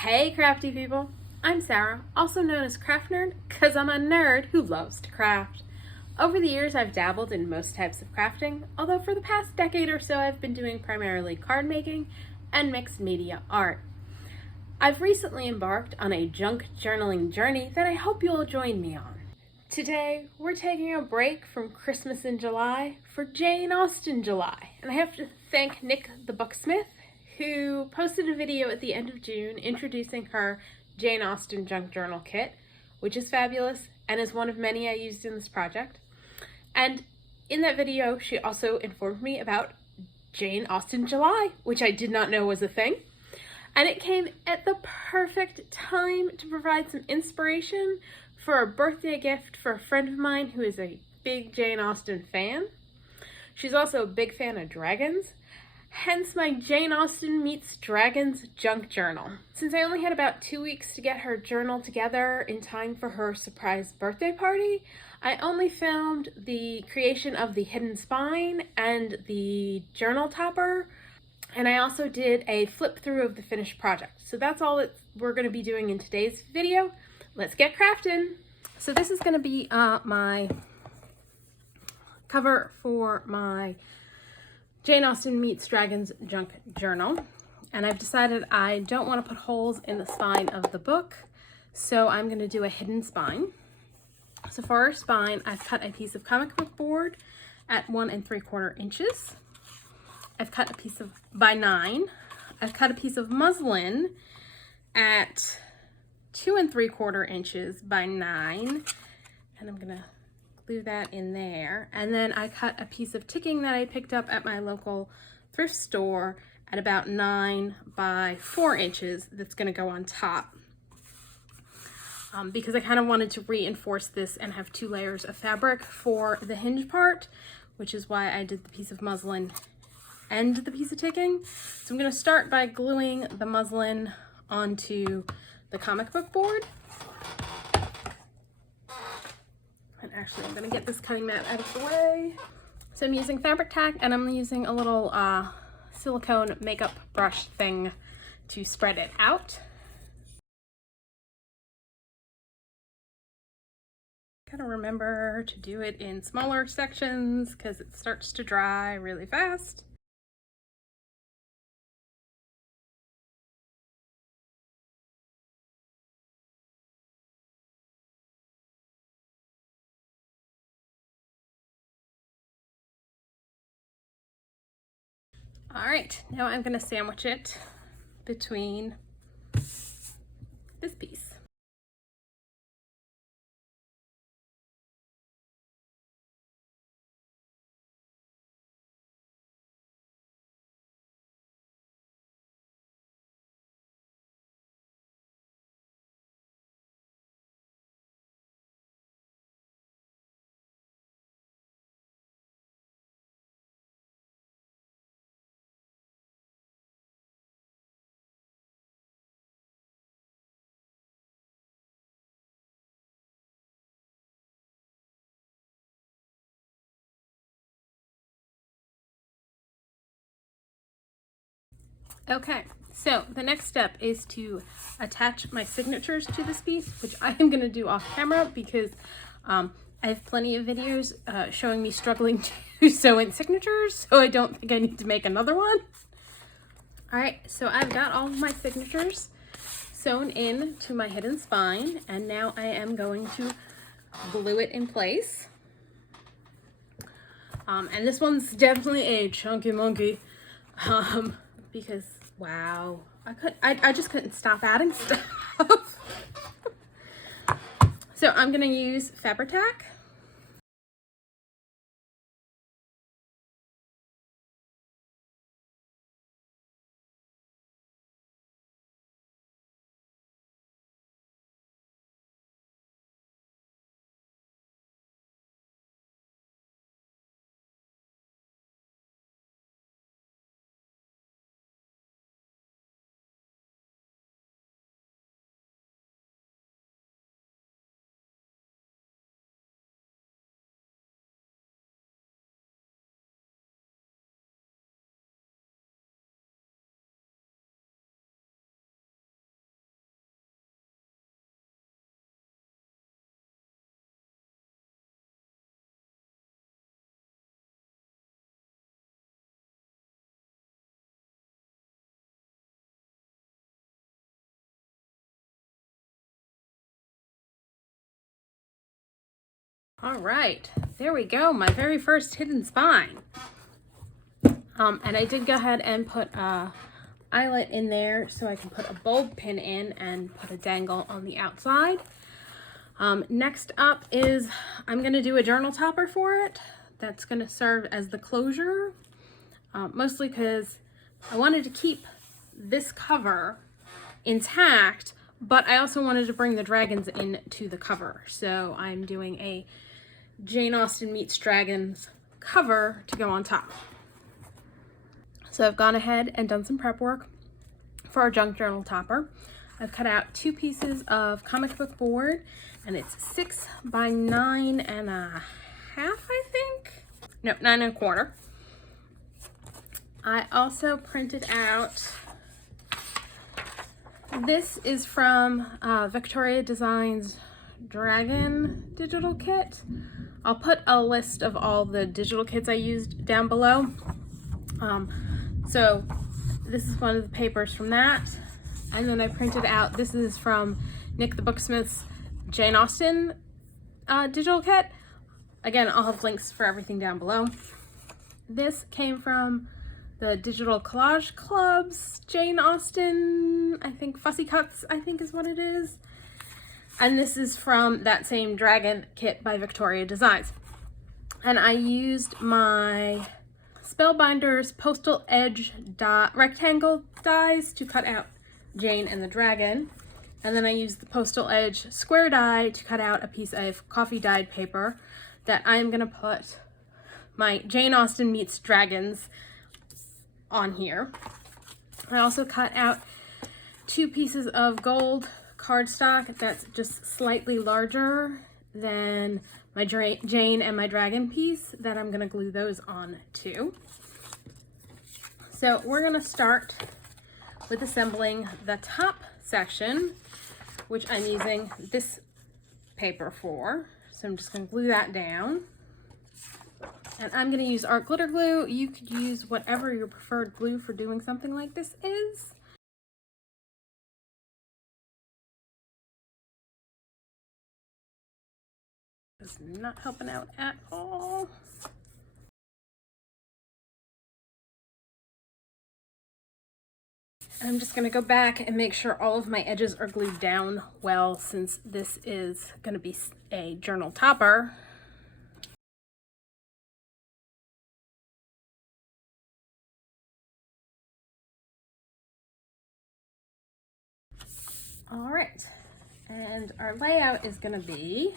Hey crafty people, I'm Sarah, also known as Craft Nerd because I'm a nerd who loves to craft. Over the years I've dabbled in most types of crafting, although for the past decade or so I've been doing primarily card making and mixed media art. I've recently embarked on a junk journaling journey that I hope you'll join me on. Today we're taking a break from Christmas in July for Jane Austen July, and I have to thank Nik the Booksmith who posted a video at the end of June introducing her Jane Austen junk journal kit, which is fabulous and is one of many I used in this project. And in that video, she also informed me about Jane Austen July, which I did not know was a thing. And it came at the perfect time to provide some inspiration for a birthday gift for a friend of mine who is a big Jane Austen fan. She's also a big fan of dragons, hence my Jane Austen meets Dragons junk journal. Since I only had about 2 weeks to get her journal together in time for her surprise birthday party, I only filmed the creation of the hidden spine and the journal topper, and I also did a flip through of the finished project. So that's all that we're going to be doing in today's video. Let's get crafting. So this is going to be my cover for my Jane Austen meets Dragons junk journal, and I've decided I don't want to put holes in the spine of the book, so I'm going to do a hidden spine. So for our spine, I've cut a piece of comic book board at 1 3/4 inches. I've cut a piece of by 9. I've cut a piece of muslin at 2 3/4 inches by 9, and I'm gonna glue that in there. And then I cut a piece of ticking that I picked up at my local thrift store at about 9 by 4 inches that's going to go on top, because I kind of wanted to reinforce this and have 2 layers of fabric for the hinge part, which is why I did the piece of muslin and the piece of ticking. So I'm going to start by gluing the muslin onto the comic book board. And actually, I'm going to get this cutting mat out of the way. So I'm using fabric tack, and I'm using a little silicone makeup brush thing to spread it out. Gotta remember to do it in smaller sections because it starts to dry really fast. All right, now I'm gonna sandwich it between this piece. Okay, so the next step is to attach my signatures to this piece, which I am going to do off camera because I have plenty of videos showing me struggling to sew in signatures, so I don't think I need to make another one. All right, so I've got all of my signatures sewn in to my hidden spine, and now I am going to glue it in place. And this one's definitely a chunky monkey. Because wow, I just couldn't stop adding stuff. So I'm gonna use fabric tack. All right, there we go, my very first hidden spine. And I did go ahead and put a eyelet in there so I can put a bulb pin in and put a dangle on the outside. Next up is I'm going to do a journal topper for it. That's going to serve as the closure, mostly because I wanted to keep this cover intact, but I also wanted to bring the dragons into the cover. So I'm doing a Jane Austen meets dragons cover to go on top. So I've gone ahead and done some prep work for our junk journal topper. I've cut out 2 pieces of comic book board, and it's 6 by 9.5, I think. No, 9.25. I also printed out, this is from Vectoria Designs Dragon digital kit. I'll put a list of all the digital kits I used down below. So this is one of the papers from that. And then I printed out, this is from Nik the Booksmith's Jane Austen digital kit. Again, I'll have links for everything down below. This came from the Digital Collage Club's Jane Austen, I think Fussy Cuts, I think is what it is. And this is from that same dragon kit by Vectoria Designs. And I used my Spellbinders Postal Edge rectangle dies to cut out Jane and the dragon. And then I used the Postal Edge square die to cut out a piece of coffee dyed paper that I'm going to put my Jane Austen meets dragons on here. I also cut out 2 pieces of gold cardstock that's just slightly larger than my Jane and my dragon piece that I'm going to glue those on too. So we're going to start with assembling the top section, which I'm using this paper for. So I'm just going to glue that down. And I'm going to use art glitter glue. You could use whatever your preferred glue for doing something like this is. It's not helping out at all. I'm just going to go back and make sure all of my edges are glued down well, since this is going to be a journal topper. All right, and our layout is going to be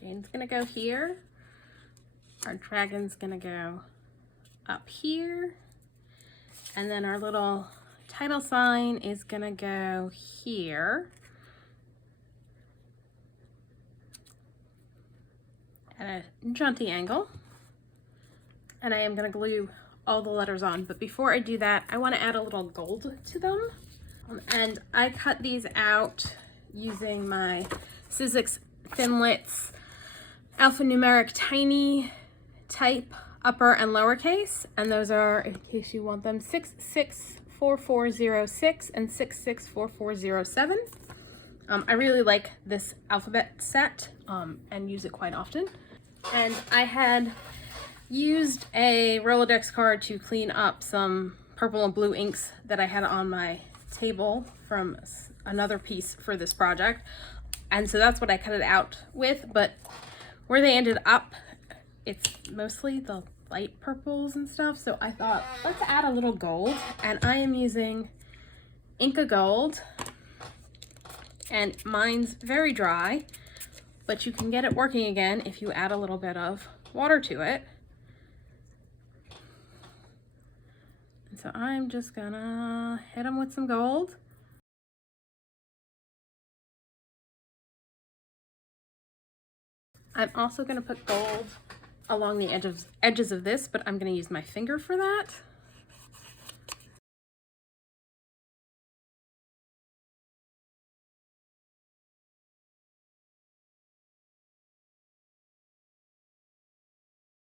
Jane's going to go here. Our dragon's gonna go up here, and then our little title sign is gonna go here at a jaunty angle, and I am gonna glue all the letters on. But before I do that, I want to add a little gold to them, and I cut these out using my Sizzix Thinlits alphanumeric tiny type upper and lowercase, and those are, in case you want them, 664406 and 664407. I really like this alphabet set and use it quite often. And I had used a Rolodex card to clean up some purple and blue inks that I had on my table from another piece for this project, and so that's what I cut it out with. But where they ended up, it's mostly the light purples and stuff, so I thought, let's add a little gold. And I am using Inca Gold, and mine's very dry, but you can get it working again if you add a little bit of water to it. And so I'm just gonna hit them with some gold. I'm also gonna put gold along the edges of this, but I'm going to use my finger for that.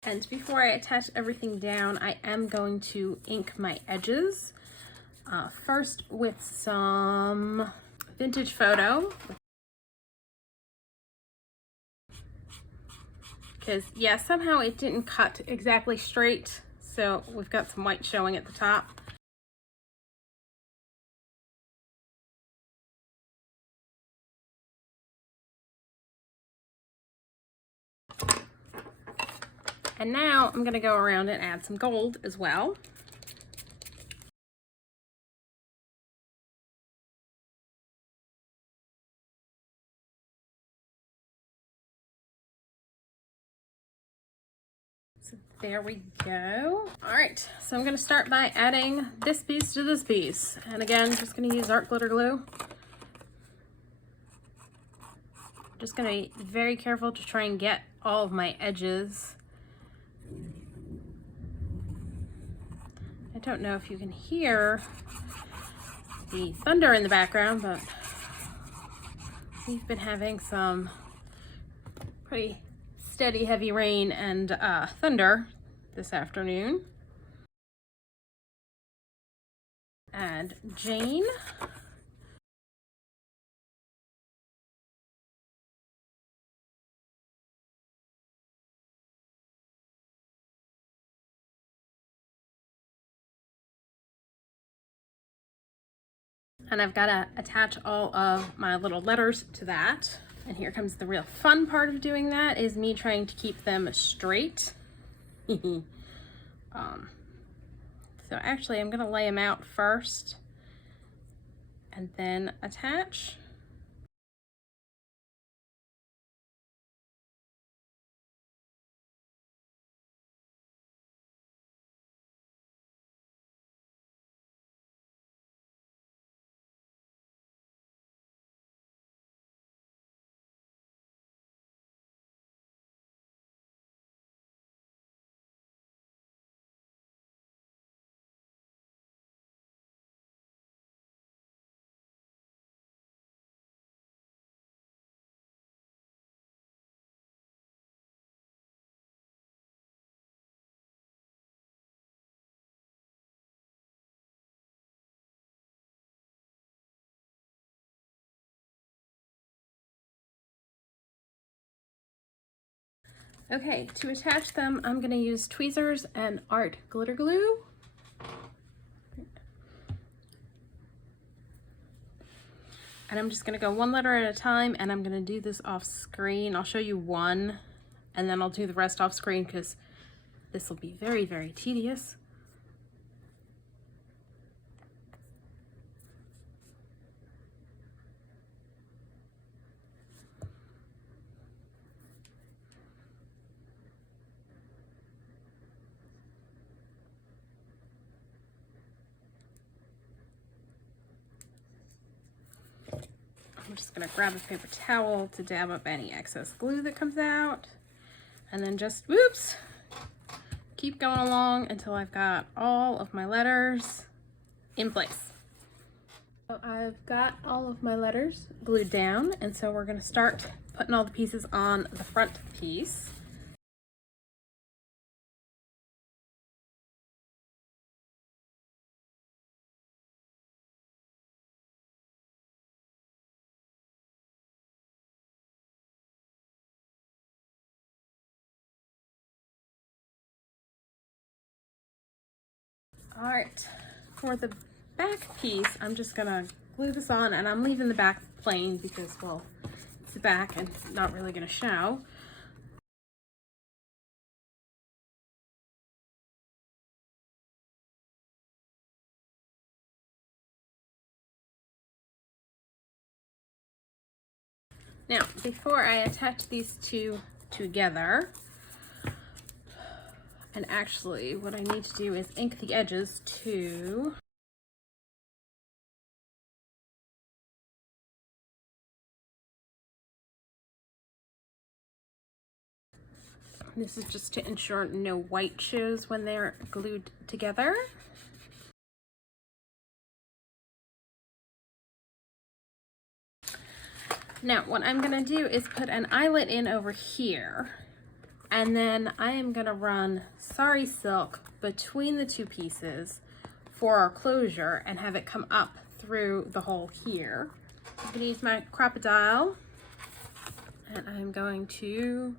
And before I attach everything down, I am going to ink my edges. First with some vintage photo. Because, yeah, somehow it didn't cut exactly straight, so we've got some white showing at the top. And now I'm going to go around and add some gold as well. So there we go. All right, so I'm going to start by adding this piece to this piece. And again, just going to use art glitter glue. Just going to be very careful to try and get all of my edges. I don't know if you can hear the thunder in the background, but we've been having some pretty steady heavy rain and thunder this afternoon. And Jane. And I've got to attach all of my little letters to that. And here comes the real fun part of doing that, is me trying to keep them straight. So actually I'm going to lay them out first and then attach. Okay, to attach them, I'm going to use tweezers and art glitter glue. And I'm just going to go one letter at a time, and I'm going to do this off screen. I'll show you one, and then I'll do the rest off screen because this will be very, very tedious. I'm just going to grab a paper towel to dab up any excess glue that comes out, and then just, whoops, keep going along until I've got all of my letters in place. So I've got all of my letters glued down, and so we're going to start putting all the pieces on the front piece. All right, for the back piece, I'm just gonna glue this on, and I'm leaving the back plain because, well, it's the back and it's not really gonna show. Now, before I attach these two together, and actually what I need to do is ink the edges too. This is just to ensure no white shows when they're glued together. Now, what I'm gonna do is put an eyelet in over here, and then I am gonna run sari silk between the two pieces for our closure and have it come up through the hole here. I'm going to use my crocodile, and I'm going to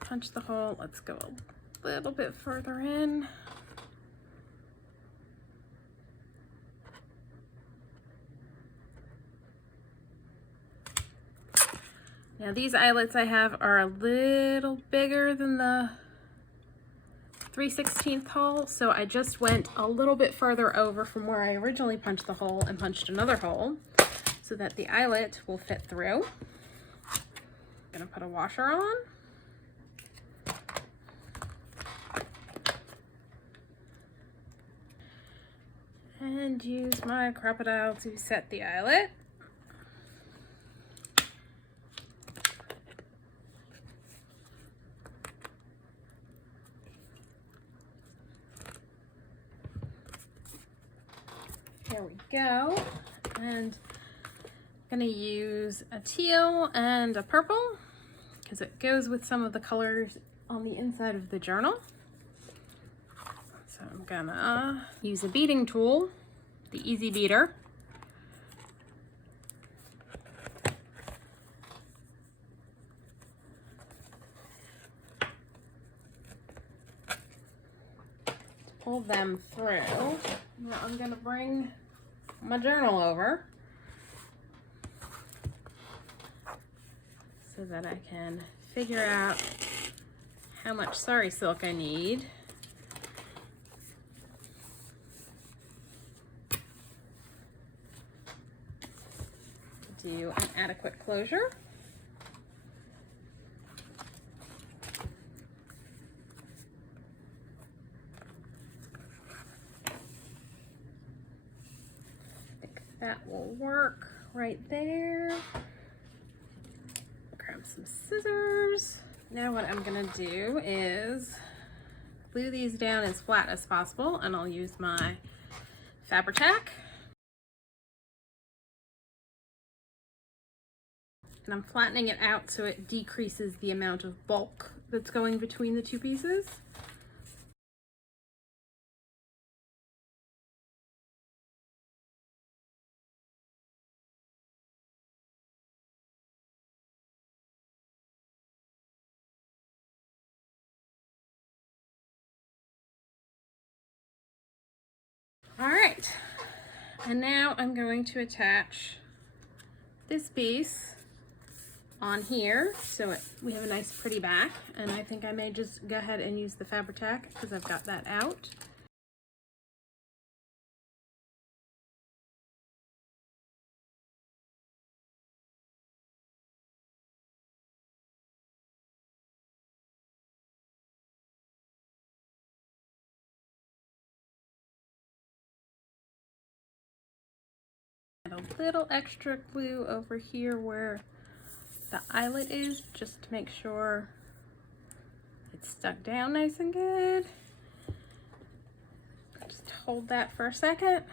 punch the hole. Let's go a little bit further in. Now these eyelets I have are a little bigger than the 3/16 hole, so I just went a little bit further over from where I originally punched the hole and punched another hole so that the eyelet will fit through. I'm gonna put a washer on. And use my crocodile to set the eyelet. There we go. And I'm gonna use a teal and a purple because it goes with some of the colors on the inside of the journal. So I'm gonna use a beading tool, the Easy Beater. Pull them through. Now I'm gonna bring my journal over so that I can figure out how much sari silk I need. Do an adequate closure. That will work right there. Grab some scissors. Now what I'm gonna do is glue these down as flat as possible, and I'll use my Abroutique. And I'm flattening it out so it decreases the amount of bulk that's going between the two pieces. All right, and now I'm going to attach this piece on here so we have a nice pretty back, and I think I may just go ahead and use the Abroutique because I've got that out. Add a little extra glue over here where the eyelet is, just to make sure it's stuck down nice and good. Just hold that for a second.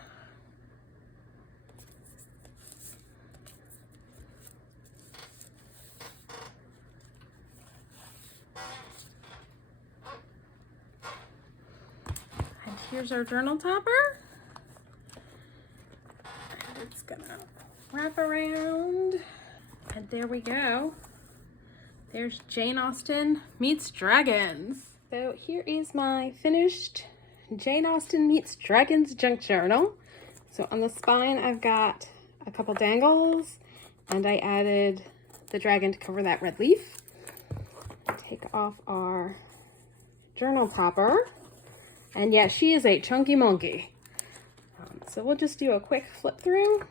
And here's our journal topper. And it's gonna wrap around. And there we go. There's Jane Austen meets dragons. So here is my finished Jane Austen meets dragons junk journal. So on the spine, I've got a couple dangles, and I added the dragon to cover that red leaf. Take off our journal topper. And yeah, she is a chunky monkey. So we'll just do a quick flip through.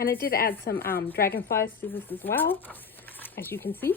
And I did add some dragonflies to this as well, as you can see.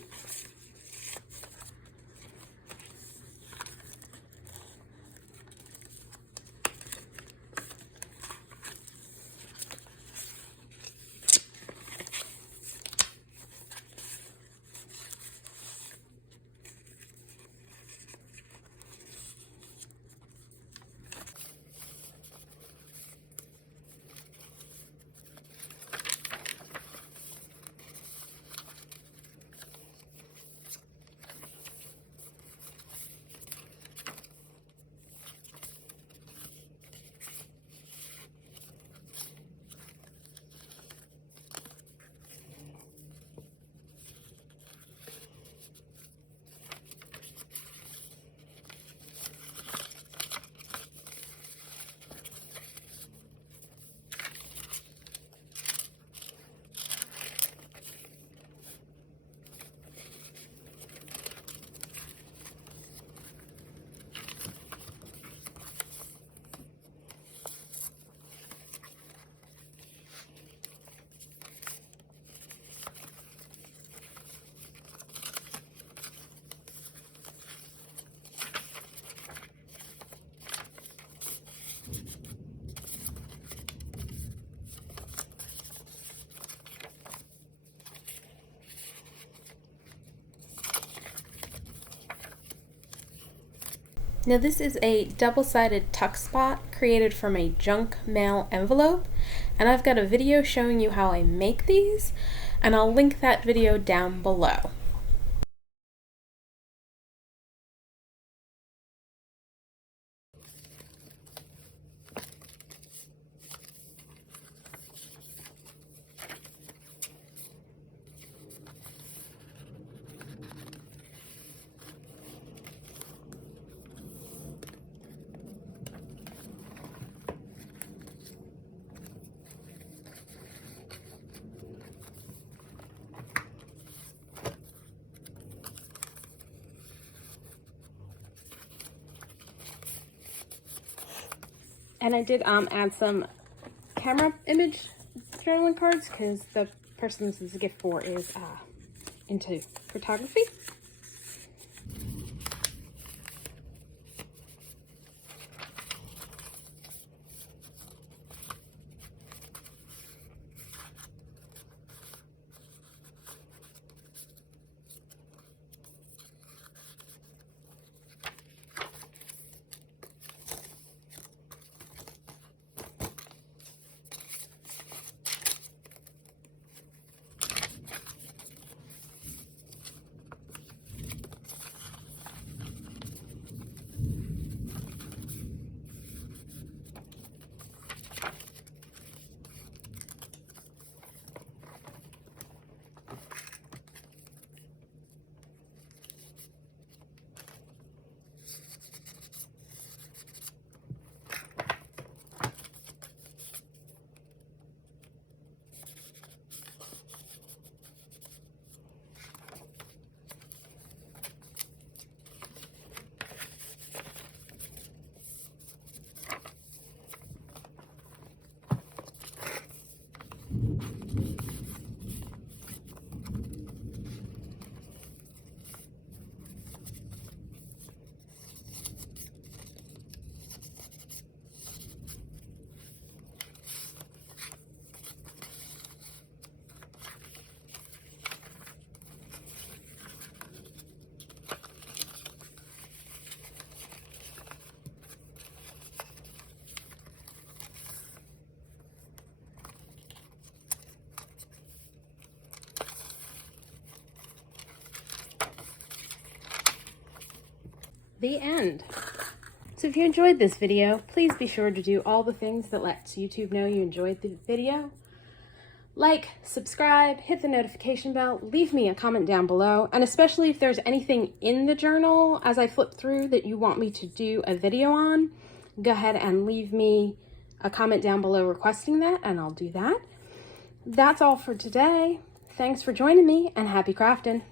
Now this is a double-sided tuck spot created from a junk mail envelope, and I've got a video showing you how I make these, and I'll link that video down below. And I did add some camera image journaling cards because the person this is a gift for is into photography. The end. So if you enjoyed this video, please be sure to do all the things that lets YouTube know you enjoyed the video. Like, subscribe, hit the notification bell, leave me a comment down below, and especially if there's anything in the journal as I flip through that you want me to do a video on, go ahead and leave me a comment down below requesting that, and I'll do that. That's all for today. Thanks for joining me, and happy crafting.